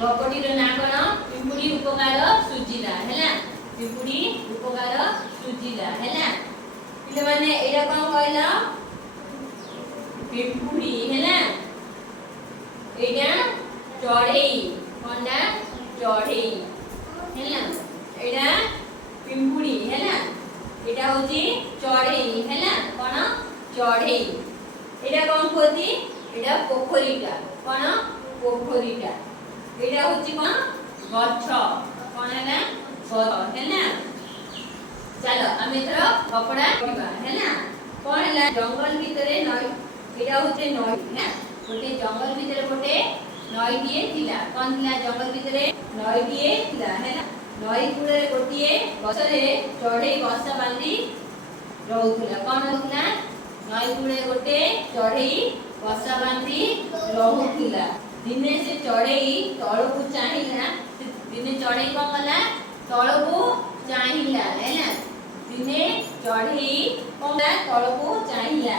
गपटीर ना कौन पिंपुड़ी उपकार सुझिला हैला पिंपुड़ी उपकार सुझिला हैला पिले माने एटा कोन कहला पिंपुड़ी हैला एटा चढ़ई कोनडा चढ़ई हैला एटा पिंपुड़ी हैला एटा होची चढ़ई हैला कोन चढ़ई एटा कोन कहती एटा पोखरीटा कोन पोखरीटा एटा होची कोन गच्छ कोन हैला गच्छ हैला चलो आमे एथर कपड़ा पढिबा हैला कोन हैला जंगल भितरे नई एटा होचे नई ना गोटे जंगल भितरे गोटे नई दिए थिला कोन थिला जंगल भितरे नई दिए थिला हैला नई कूले गोटिए गछरे चढ़ई बसा बांधी रहउथिला कोन रहउथिला नई कूले गोटे चढ़ई बसा बांधी रहउथिला दिने से चढ़ई तळकु चाहिला दिने चढ़ई कोन कला तळकु चाहिला हैला दिने चढ़ई कोन तळकु चाहिला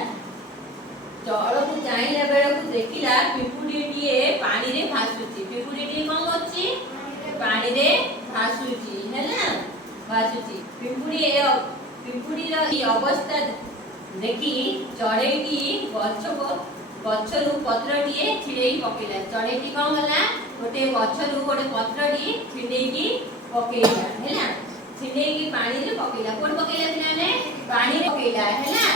तळकु चाहिला बेलकु देखिला पिंपुडीटिए पानी रे भासुची पिंपुडीटिए कोन करची पानी रे भासुची हैला भासुची पिंपुडी रो ई अवस्था देखि चढ़ईटी गछरु पत्रटिए छिड़ेई पकेला चढ़ईटी कोन गला गोटे गछरु गोटे पत्रटी छिड़ेई पकेला हैला छिड़ेई पानी रे पकेला कोन पकेला पिलाने पानी रे पकेला हैला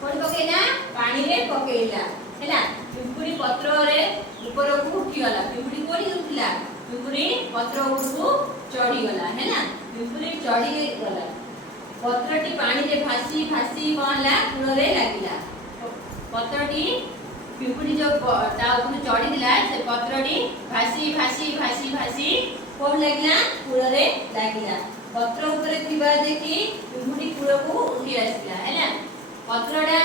कोन पकेला पानी रे पकेला हैला पिंपुडी पत्र रे ऊपर को उठी गला पिंपुडी कोडी उठला पिंपुडी पत्र ऊपर चढ़ी गला हैला पिंपुडी चढ़ी गला पत्रटी पानी रे भासी भासी कोनला कूल रे लागिला पत्रटी पिंपुडी जो ता ऊपर चढ़ी दिला से पत्रटी भासी भासी भासी भासी कोन लागिला कूल रे लागिला पत्र ऊपर थिबा देखि पिंपुडी कूल को उठी आसिला हैला पत्रडा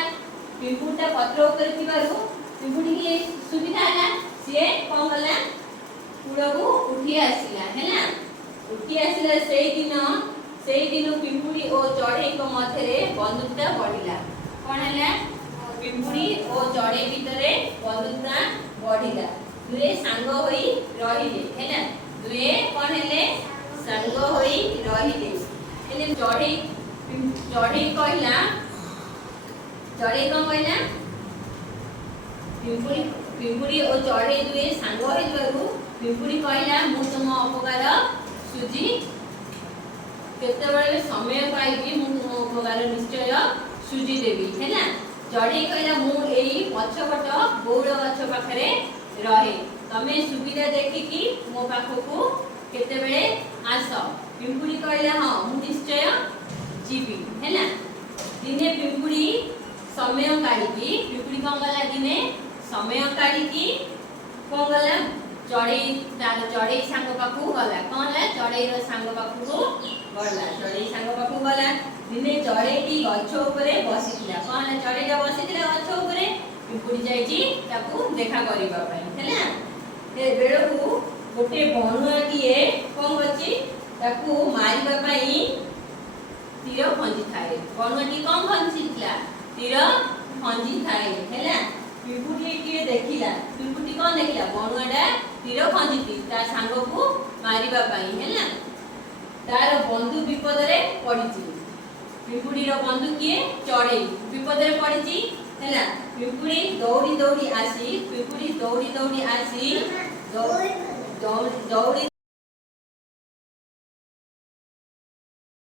पिंपुडा पत्र ऊपर थिबारु पिंपुडी के सुविधा हैला से कोन गला कूल को उठी आसिला हैला उठी आसिला सेई दिन पिंपुडी और चढ़ई को मध्य बंधुता बढ़िला कोन हैला पिंपुडी और चढ़ई भितरे बंधुता बढ़िला दुए सांग होई रहिले हैला दुए कोन हेले सांग होई रहिले हेले चढ़ई कहला चढ़ई कोन कहला पिंपुडी और चढ़ई दुए सांग होइबारु पिंपुडी कहला मु तुम उपकार सुजी केतेबेले समय पाइबी मु उपकार निश्चय सुजी देबी हैला चढ़ई कहला मु एई पछपट बौड़ गछ पाखरे रहे तमे सुविधा देखि कि मो पाखकु केतेबेले आस पिंपुडी कहला हां मु निश्चय जीबी हैला दिने पिंपुडी समय काढी पिंपुडी कोन गला दिने समय काढी कोन गला चढ़ई सांग पाखु गला कोन ला चढ़ई रो सांग पाखु गला चढ़ई सांग पाखु गला दिने चढ़ईटी गछ ऊपर बसिथिला कोन ला चढ़ईटा बसिथिला गछ ऊपर पिंपुडी जाईची ताकू देखा करिबा पई हैला ए बेळकु गोटे बनुआटिए कोन गछि ताकू मारिबा पई तीर खंजी थाए बनुआटी कोन खंजीथिला तीर खंजी थाए हैला पिंपुडी के देखिला पिंपुडी कोन देखिला बनुआटा तीर खंजीती ता सांग को मारिबा पई हैला तार बंधु विपद रे पडिची पिंपुडी रो बंधु किए चढ़ई विपद रे पडिची हैला पिंपुडी दौड़ी दौड़ी आसी पिंपुडी दौड़ी दौड़ी आसी दौड़ी